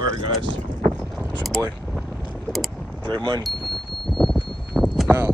Word, guys. It's your boy. Great money. Now,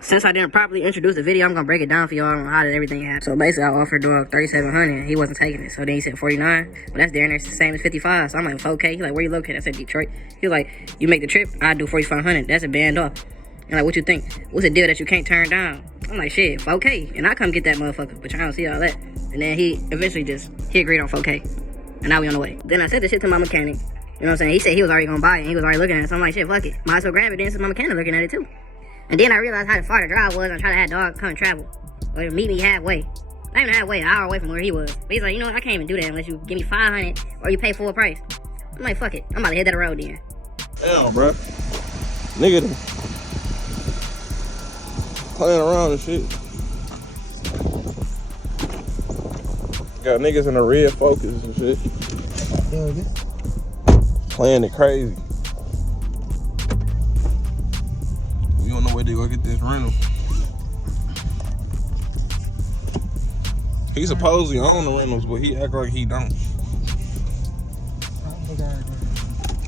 since I didn't properly introduce the video, I'm gonna break it down for y'all on how did everything happen. So basically, I offered dog 3,700. He wasn't taking it. So then he said 49. But that's there and it's the same as 55. So I'm like, 4K. He's like, where you located? I said Detroit. He was like, you make the trip, I do 4,500. That's a band off. And like, what you think? What's a deal that you can't turn down? I'm like, shit, 4K. And I come get that motherfucker. But y'all don't see all that. And then he eventually he agreed on 4K. And now we on the way. Then I said the shit to my mechanic. You know what I'm saying? He said he was already gonna buy it and he was already looking at it. So I'm like, shit, fuck it. Might as well grab it then since my mechanic looking at it too. And then I realized how far the drive was. I tried to have dog come and travel. Or meet me halfway. Not even halfway, an hour away from where he was. But he's like, you know what, I can't even do that unless you give me 500 or you pay full price. I'm like, fuck it. I'm about to hit that road then. damn, bro. Nigga playing around and shit. Got niggas in the red Focus and shit. Playing it crazy. We don't know where they go get this rental. He supposedly own the rentals, but he act like he don't.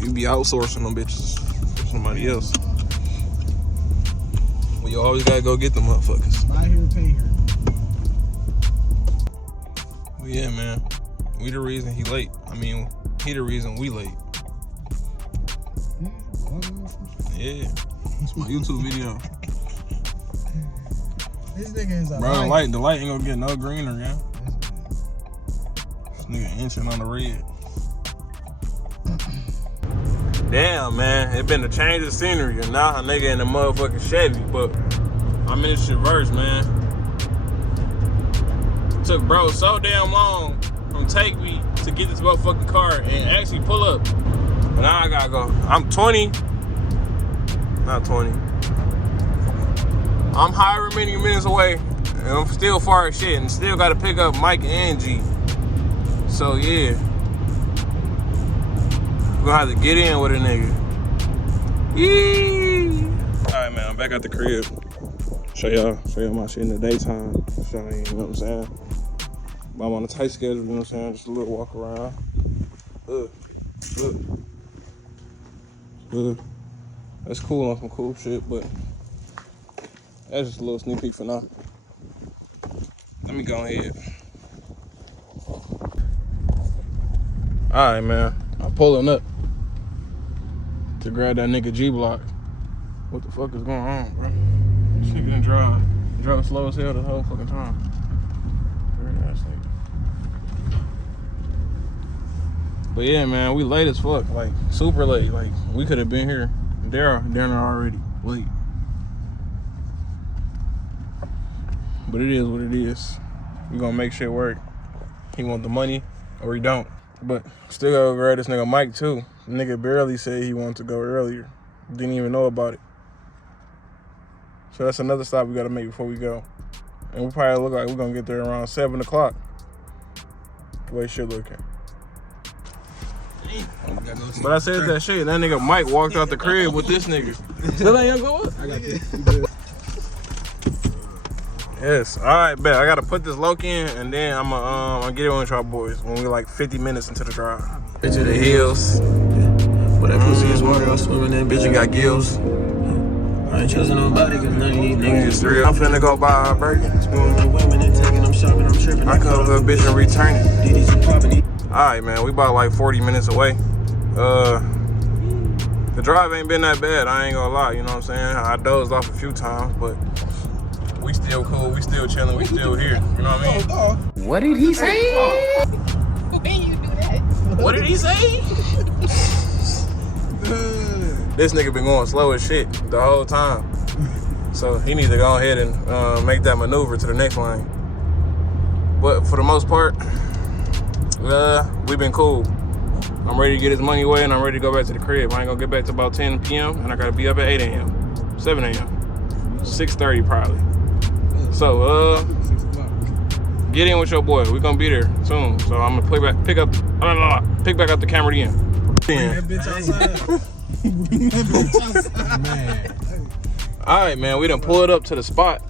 He be outsourcing them bitches for somebody else. Well, you always gotta go get them motherfuckers. Buy here, pay here. But yeah, man. We the reason he late. I mean, he the reason we late. Yeah. It's my YouTube video. This nigga is a bro, the light ain't gonna get no greener, yeah. This nigga inching on the red. Damn, man, it been a change of scenery, and now a nigga in a motherfucking Chevy, but I'm in this shit verse, man. It took bro so damn long from take me to get this motherfucking car and actually pull up. But now I gotta go. I'm 20. Not 20. I'm however many minutes away, and I'm still far as shit, and still gotta pick up Mike and Angie. So yeah. We're gonna have to get in with a nigga. Yee! Alright, man, I'm back at the crib. Show y'all my shit in the daytime. Show you know what I'm saying? But I'm on a tight schedule, you know what I'm saying? Just a little walk around. That's cool on some cool shit, but that's just a little sneak peek for now. Let me go ahead. Alright, man. I'm pulling up to grab that nigga G-Block. What the fuck is going on, bro? This nigga done drive slow as hell the whole fucking time. Very nice nigga. But yeah, man, we late as fuck, like super late. Like we could have been here. They're already late. But it is what it is. We gonna make shit work. He want the money or he don't. But still gotta grab this nigga Mike too. The nigga barely said he wanted to go earlier. Didn't even know about it. So that's another stop we gotta make before we go. And we probably look like we're gonna get there around 7 o'clock. The way shit looking. But I said that shit, that nigga Mike walked out the crib with this nigga. Still ain't gonna go up? I got this. Yes, all right, bet. I gotta put this Loki in, and then I'm gonna get it with y'all boys when we're like 50 minutes into the drive. Bitch in the hills. But that pussy is water, I'm swimming in, bitch, you got gills. I ain't choosing nobody, cause none of these niggas is real. I'm finna go buy a burger. Spoon the women and taking them shopping, I'm tripping. I come to a bitch and return it. property. All right, man, we about like 40 minutes away. The drive ain't been that bad, I ain't gonna lie, you know what I'm saying? I dozed off a few times, but we still cool, we still chilling, we still here, you know what I mean? What did he say? When you do that. What did he say? This nigga been going slow as shit the whole time. So he needs to go ahead and make that maneuver to the next lane. But for the most part, we've been cool. I'm ready to get his money away and I'm ready to go back to the crib. I ain't gonna get back to about 10 p.m. and I gotta be up at 8 a.m., 7 a.m., 6:30 probably. So, get in with your boy. We're gonna be there soon. So I'm gonna pick back up the camera again. Bring that bitch outside. Bring that bitch outside. Man. All right, man. We done pulled up to the spot.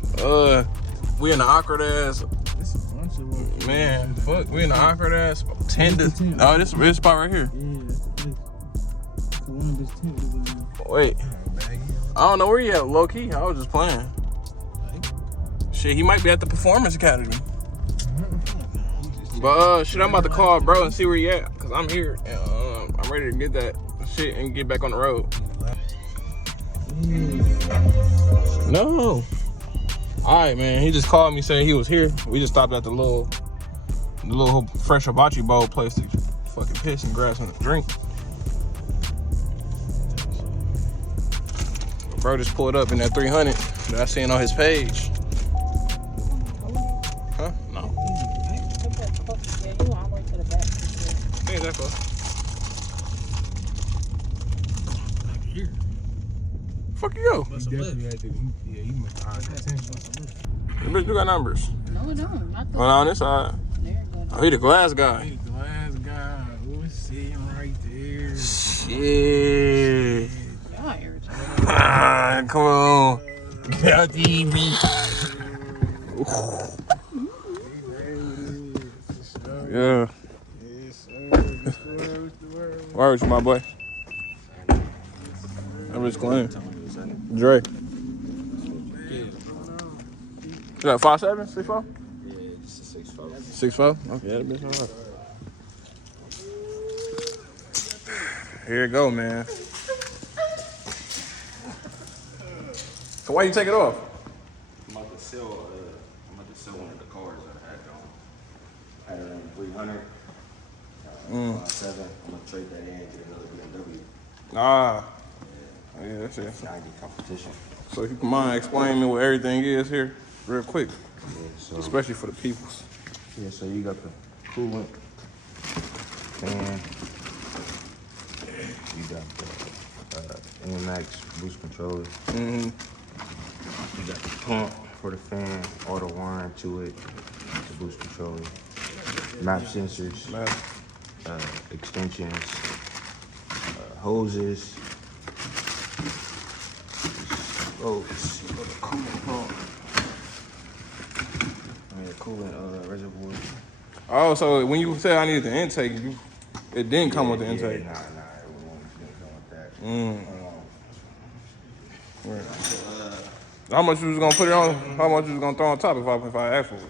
We in the awkward ass. It's a bunch of work. Man, fuck. We in the awkward ass 10 to. Oh, this spot right here. Yeah, his tent was in. Wait. I don't know where he at, low key. I was just playing. Shit, he might be at the Performance Academy. But shit, I'm about to call bro and see where he at, cause I'm here and I'm ready to get that shit and get back on the road. No. All right, man. He just called me saying he was here. We just stopped at the little fresh hibachi bowl place to fucking piss and grab some drink. Bro just pulled up in that 300 that I seen on his page. Huh? No. Yeah, you all the way to the back. Ain't that close. Here. Fuck you go. He definitely had to. He must have high attention. Bitch, you got numbers. No, it don't. Not the Well, on this side. There you go. Oh, he the glass guy. Hey, the last guy who was sitting right there. Shit. Y'all irritating. Ah, come on. Yeah. Where was you, my boy? I'm just clean. Dre. You got 5'7", 6'4"? Yeah, just a 6'4". 6'4"? Okay, that bitch alright. Here you go, man. So why you take it off? I'm about to sell one of the cars I had on. I had it on 300. 7. I'm gonna trade that in and get another BMW. Ah. Yeah, that's it. 90 competition. So if you can mind explaining me what everything is here real quick, Yeah, so especially for the peoples. yeah, so you got the coolant, fan. You got the NMAX boost controller. Mm-hmm. You got the pump for the fan, auto wiring to it, the boost controller, map sensors, extensions, hoses, ropes, coolant pump, coolant reservoir. Oh, so when you said I needed the intake, it didn't come with the intake. Nah, it didn't come with that. Right. How much you was gonna put it on? How much you was gonna throw on top if I asked for it?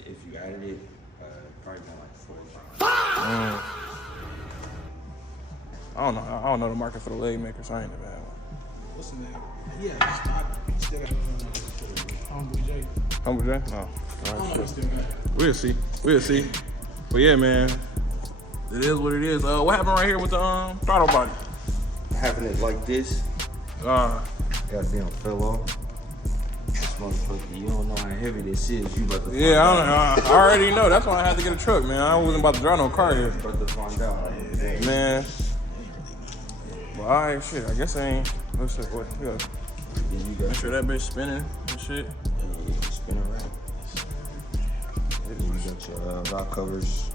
If you added it, probably more like 45. I don't know the market for the leg makers. I ain't never had one. What's the name? Yeah, stop. He still got Humble J. Humble J? No. All right, Still got it. We'll see. But yeah, man, it is what it is. What happened right here with the throttle body? Having it like this, goddamn fell off. This motherfucker, you don't know how heavy this is. You about to find out. I already know. That's why I had to get a truck, man. I wasn't about to drive no car here. About to find out. Man. Well, all right, shit. I guess I ain't. Let's see. What? Yeah. Then you got Make sure that bitch spinning and shit. spin around. You got your rock covers,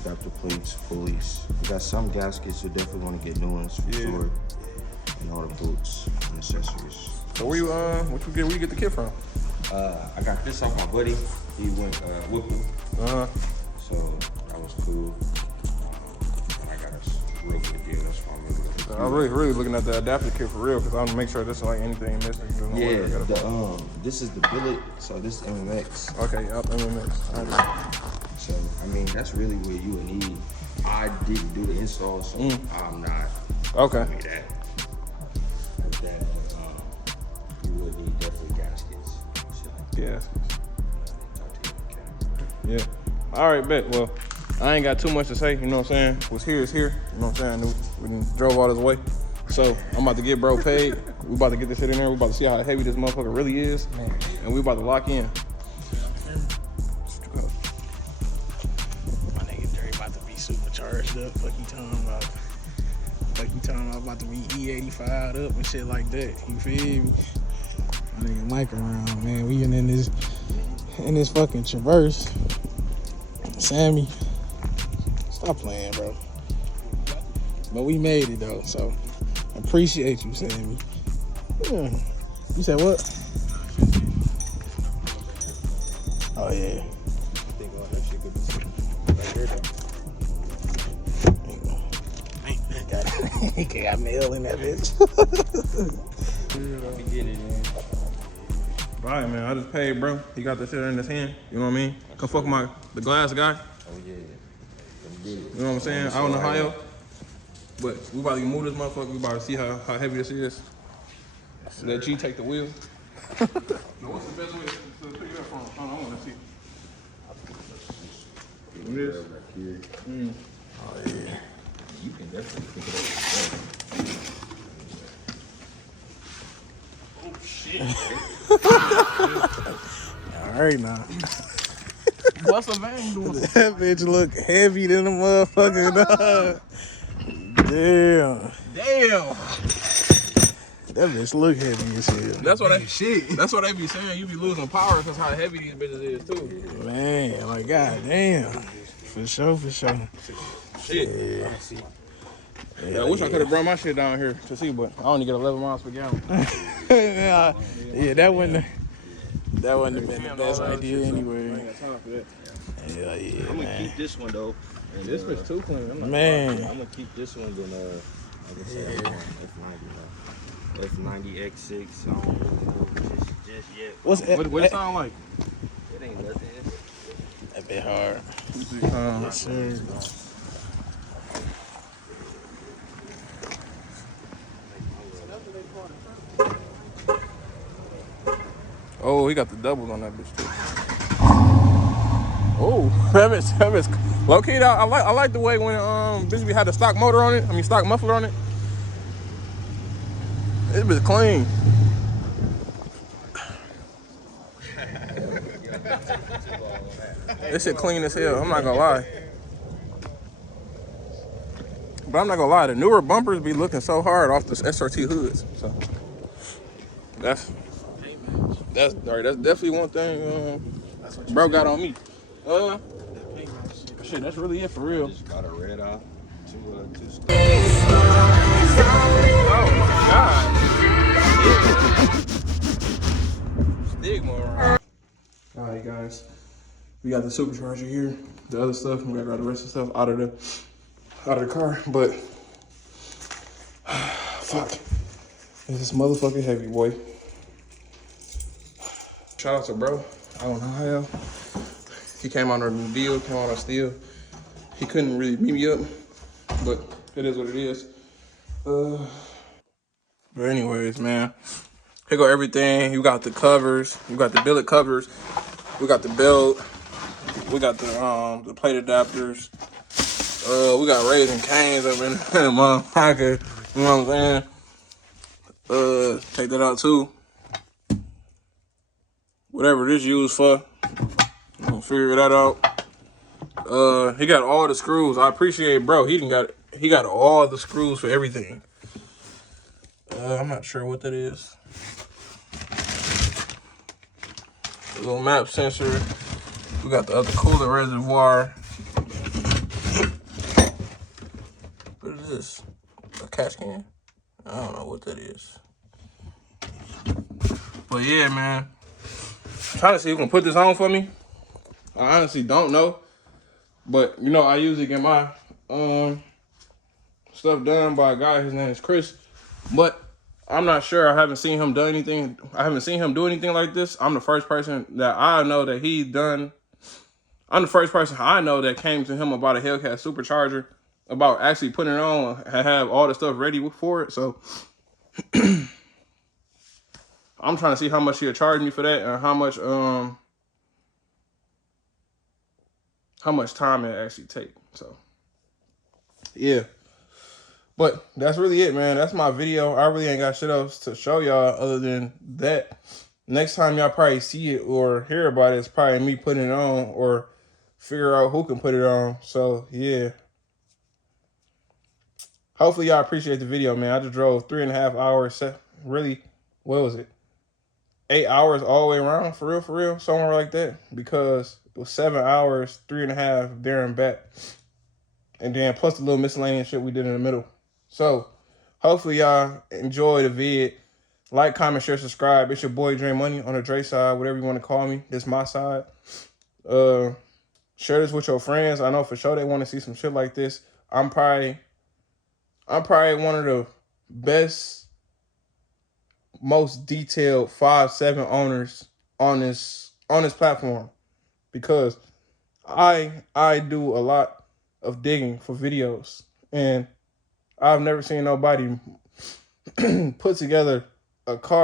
adapter plates, pulleys. You got some gaskets you definitely want to get new ones for sure. And all the bolts and accessories. So where you get the kit from? I got this off my buddy. He went whooping. So that was cool. And I got a real good deal. That's why I'm really looking. I'm really looking at the adapter kit for real, because I want to make sure there's like anything missing. Yeah, this is the billet, so this is MMX. Okay, yep, MMX. So I mean that's really what you would need. I didn't do the install, so I'm not. Okay. Telling me that. Like that, you would need definitely gaskets. Shit like that. Yeah. All right, bet. Well, I ain't got too much to say. You know what I'm saying? What's here is here. You know what I'm saying? We done drove all this way. So I'm about to get bro paid. We about to get this shit in there. We about to see how heavy this motherfucker really is, and we about to lock in. My nigga Dre about to be supercharged up. Fuck you talking about? Fuck you talking about to be E85 up and shit like that. You feel me? My nigga Mike around, man. We in this fucking Traverse. Sammy, stop playing, bro. But we made it though, so appreciate you, Sammy. Yeah. You said what? Oh yeah. He got mail in that bitch. We get it, man. Right, man. I just paid, bro. He got the shit in his hand. You know what I mean? Come fuck with the glass guy. Oh yeah. Let's get it. You know what I'm saying? Out in Ohio. But we about to move this motherfucker. We about to see how heavy this is. So let G take the wheel. Now, what's the best way to pick it up from? I want to see. This. Oh yeah. You can definitely pick it up yourself. Oh shit. All right now. What's the vein doing? That bitch look heavy than a motherfucker, dog. Damn. Damn. That bitch look heavy as hell. That's what That's what they be saying. You be losing power because how heavy these bitches is too. Man, like goddamn. For sure. Shit. Yeah, I wish I could have brought my shit down here to see, but I only get 11 miles per gallon. Yeah, that wouldn't have been the best idea anyway. I ain't got time for that. Yeah, I'm gonna man. keep this one though. And, This bitch too clean. I'm not Man. I'm gonna keep this one. Then like I said, I'm on F90, F90 X6. I don't really know just yet. What it sound like? It ain't nothing. That bit hard. Yes, sir. Oh, he got the doubles on that bitch too. Oh, that bitch. Low key, I like the way when bitch we had the stock motor on it. I mean stock muffler on it. This bitch clean. This shit clean as hell. I'm not gonna lie. But I'm not gonna lie, the newer bumpers be looking so hard off the SRT hoods. So that's definitely one thing bro got on me. Shit, that's really it for real. Just got a red eye. Two screws. Oh my god. Stigma. Alright guys. We got the supercharger here. The other stuff, we gotta grab the rest of the stuff out of the car. But fuck. This motherfucking heavy, boy. Shout out to bro. I don't know how. He came on a new deal, came on a steal. He couldn't really meet me up, but it is what it is. But anyways, man, here go everything. You got the covers, you got the billet covers, we got the belt, we got the plate adapters. We got Raising Canes up in the motherfucker. You know what I'm saying? Take that out too. Whatever this used for, we'll figure that out. He got all the screws. I appreciate bro. He got all the screws for everything. I'm not sure what that is. A little map sensor. We got the other cooler reservoir. What is this? A catch can? I don't know what that is. But yeah, man. I'm trying to see who can put this on for me. I honestly don't know. But, you know, I usually get my stuff done by a guy. His name is Chris. But I'm not sure. I haven't seen him do anything. I haven't seen him do anything like this. I'm the first person that I know that he done. I'm the first person I know that came to him about a Hellcat Supercharger, about actually putting it on, have all the stuff ready for it. So I'm trying to see how much he'll charge me for that and how much time it actually take. So yeah. But that's really it, man. That's my video. I really ain't got shit else to show y'all other than that. Next time y'all probably see it or hear about it, it's probably me putting it on or figure out who can put it on. So, yeah. Hopefully y'all appreciate the video, man. I just drove 3.5 hours. Really, what was it? 8 hours all the way around, for real, somewhere like that. Because it was 7 hours, 3.5 there and back. And then plus the little miscellaneous shit we did in the middle. So, hopefully y'all enjoy the vid. Like, comment, share, subscribe. It's your boy Dre Money on the Dre side, whatever you want to call me. This my side. Share this with your friends. I know for sure they want to see some shit like this. I'm I'm probably one of the best, most detailed 5'7" owners on this platform, because I do a lot of digging for videos, and I've never seen nobody put together a car